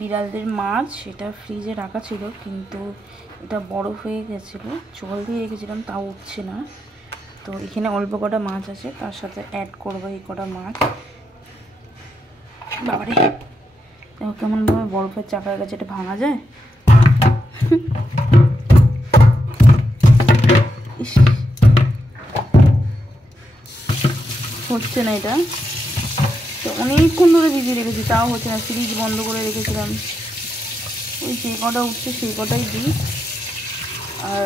বিড়ালদের মাছ সেটা ফ্রিজে রাখা ছিল, কিন্তু এটা বরফ হয়ে গেছিলো, জল দিয়ে রেখেছিলাম তাও উঠছে না। তো এখানে অল্প কটা মাছ আছে, তার সাথে অ্যাড করবো এই কটা মাছ। বাবারে দেখো কেমনভাবে বরফের চাকার কাছে এটা ভাঙা যায়। হচ্ছে না এটা, তো অনেকক্ষণ ধরে ভিজিয়ে রেখেছি তাও হচ্ছে না। ফ্রিজ বন্ধ করে রেখেছিলাম, ওই যে কটা উঠছে সেই কটাই দিই। আর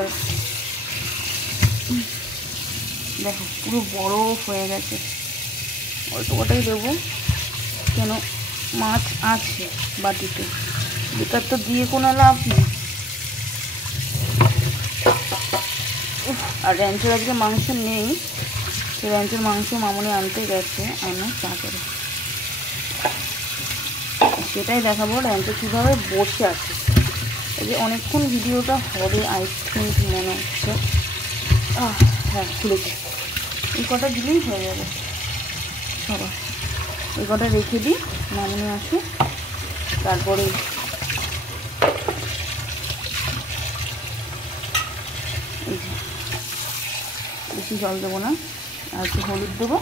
দেখো পুরো বরফ হয়ে গেছে, অল্প কটাই দেবো, কেন মাছ আছে বাটিতে, বেকার তো দিয়ে কোনো লাভ নেই। আর র্যাঞ্চের আজকে মাংস নেই, সেই র্যাঞ্চের মাংস মামনি আনতে গেছে, আমরা চা করে সেটাই দেখাবো। র্যাঞ্চে কীভাবে বসে আছে, এই যে অনেকক্ষণ ভিডিওটা হবে আইসক্রিম মনে হচ্ছে। হ্যাঁ খুলেছে, এই কটা দিলেই হয়ে যাবে সবার। এই কটা রেখে দিই, মামনি আসুক তারপরে। এই যে বেশি জল দেবো না, আর একটু হলুদ দেবো।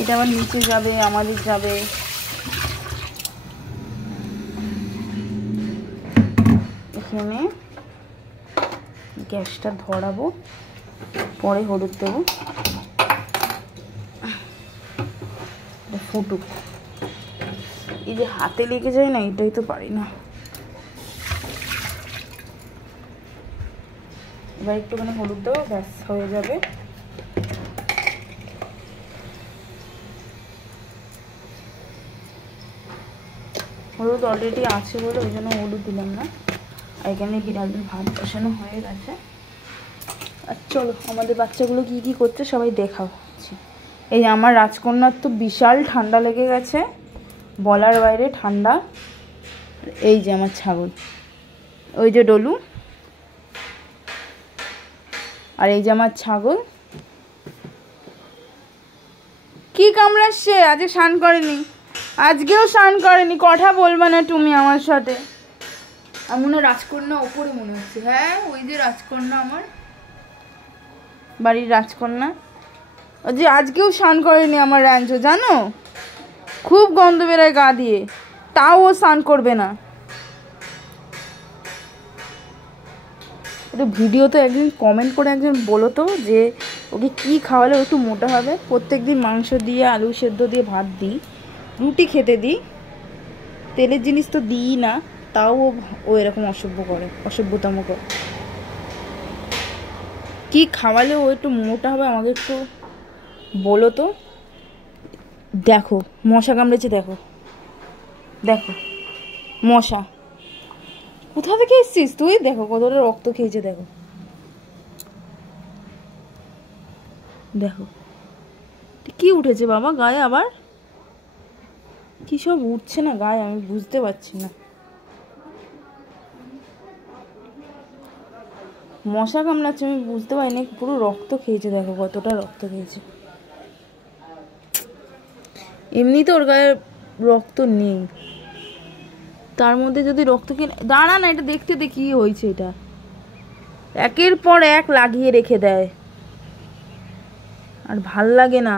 এটা আবার নিচে যাবে, আমাদের যাবে। এখানে গ্যাসটা ধরাবো, পরে হলুদ দেবো, ফুটুক। এই যে হাতে লেগে যায় না, এটাই তো পারি না। এবার একটুখানি হলুদ দেবো, ব্যাস হয়ে যাবে। হলুদ অলরেডি আছে বলে ওই জন্য হলুদ দিলাম না। আর এখানে বিড়ালদের ভাত বসানো হয়ে গেছে। আর চলো আমাদের বাচ্চাগুলো কি কি করছে সবাই দেখাচ্ছি। এই আমার রাজকন্যার তো বিশাল ঠান্ডা লেগে গেছে, বলার বাইরে ঠান্ডা। এই যে আমার ছাগল, ওই যে ডলু, আর এই যে আমার ছাগল। কি কামড়াচ্ছে? আজকে স্নান করেনি, আজকেও স্নান করেনি। কথা বলবা না তুমি আমার সাথে। আমার মনে হয় রাজকন্যা ওপরে মনে হচ্ছে। হ্যাঁ ওই যে রাজকন্যা, আমার বাড়ির রাজকন্যা। ওই যে আজকেও স্নান করেনি আমার র্যাঞ্চো, জানো খুব গন্ধ বেরোয় গা দিয়ে, তাও ও স্নান করবে না। একটু ভিডিওতে একদিন কমেন্ট করে একজন বলো তো যে ওকে কী খাওয়ালে একটু মোটা হবে। প্রত্যেক দিন মাংস দিয়ে আলু সেদ্ধ দিয়ে ভাত দিই, রুটি খেতে দিই, তেলের জিনিস তো দিই না, তাও ও এরকম অসভ্যতম করে। কী খাওয়ালে ও একটু মোটা হবে আমাকে একটু বলো তো। দেখো মশা কামড়েছে, দেখো দেখো মশা। কোথা থেকে এসছিস তুই? দেখো কতটা রক্ত খেয়েছে, দেখো দেখো কি উঠেছে বাবা গায়ে, আবার কি সব উঠছে না গায়ে, আমি বুঝতে পারছি না। মশা কামড়াচ্ছে আমি বুঝতে পারিনি, পুরো রক্ত খেয়েছে, দেখো কতটা রক্ত খেয়েছে। এমনি তো ওর গায়ে রক্ত নেই, তার মধ্যে যদি রক্ত কিনে দাঁড়া না, এটা দেখতে দে কি হয়েছে। এটা একের পর এক লাগিয়ে রেখে দেয়, আর ভাল লাগে না।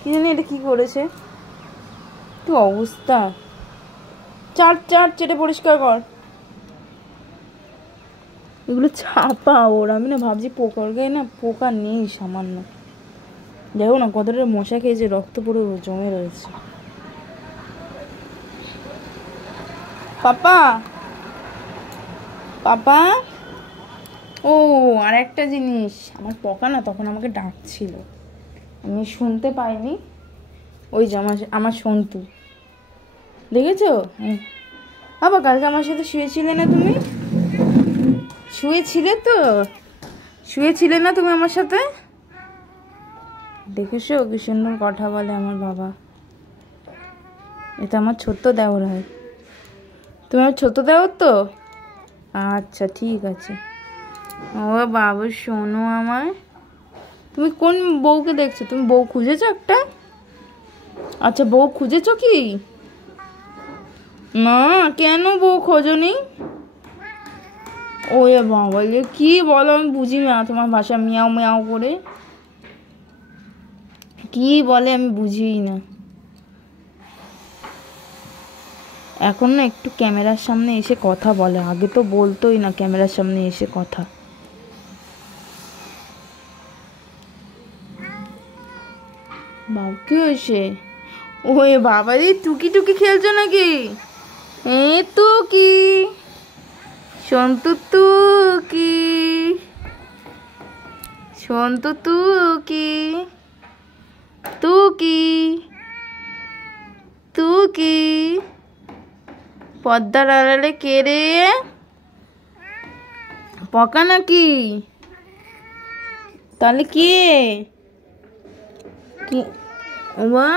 কি জানি এটা কি করেছে, কি অবস্থা। চাট চেটে পরিষ্কার কর। এগুলো ছাপা ওর, আমি না ভাবছি পোকার গায়ে না পোকা নেই সামান্য। দেখো না কতটা মশা খেয়েছে, রক্ত পুরো জমে রয়েছে। পাপা পাপা, ও আর একটা জিনিস, আমার পোকা না তখন আমাকে ডাকছিল, আমি শুনতে পাইনি। ওই যে আমার সন্তু, দেখেছো বাবা? কালকে আমার সাথে শুয়েছিলে না তুমি? শুয়েছিলে না তুমি আমার সাথে? দেখেছো কি সুন্দর কথা বলে আমার বাবা। এটা আমার ছোট্ট দেওর হয়। তুমি আমার ছোট্ট দেওর তো? আচ্ছা ঠিক আছে। ও বাবু শোনো আমার, তুমি কোন বউকে দেখছো? তুমি বউ খুঁজেছো একটা? আচ্ছা, বউ খুঁজেছো কি? না, কেন বউ খোঁজনি? ও বাবা, কি বলো, আমি বুঝি না তোমার ভাষা। মিয়াও মিয়াও করে কি বলে আমি বুঝিই না। এখন না একটু ক্যামেরার সামনে এসে কথা বলে, আগে তো বলতোই না ক্যামেরার সামনে এসে কথা। বাবা কি হয়েছে? ওই বাবা রে, টুকি টুকি খেলছো নাকি? টুকি, সন্তু টুকি, সন্তু টুকি, টুকি, টুকি, পর্দার আড়ালে কে রে? পকা নাকি? তাহলে কে? মা,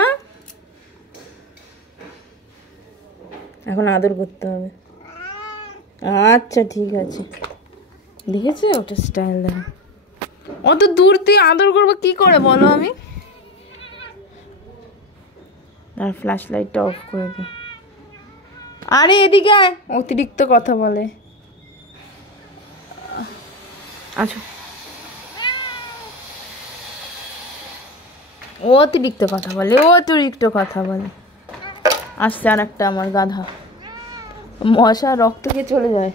এখন আদর করতে হবে। আচ্ছা ঠিক আছে। দেখেছো ওটা স্টাইল? দেখো, অত দূর দিয়ে আদর করবো কি করে বলো আমি? আর ফ্ল্যাশ লাইটটা অফ করে দিই। আরে এদিকে আয়, অতিরিক্ত কথা বলে। আচ্ছা, অতিরিক্ত কথা বলে, অতিরিক্ত কথা বলে। আসছে আর একটা আমার গাধা, মশা রক্ত খেয়ে চলে যায়,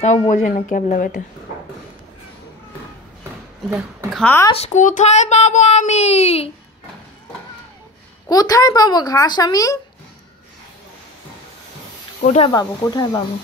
তাও বোঝে না ক্যাবলা বেটা। দেখ, ঘাস কোথায় পাবো আমি? কোথায় পাবো ঘাস আমি? কোথায় পাবো, কোথায় পাবো?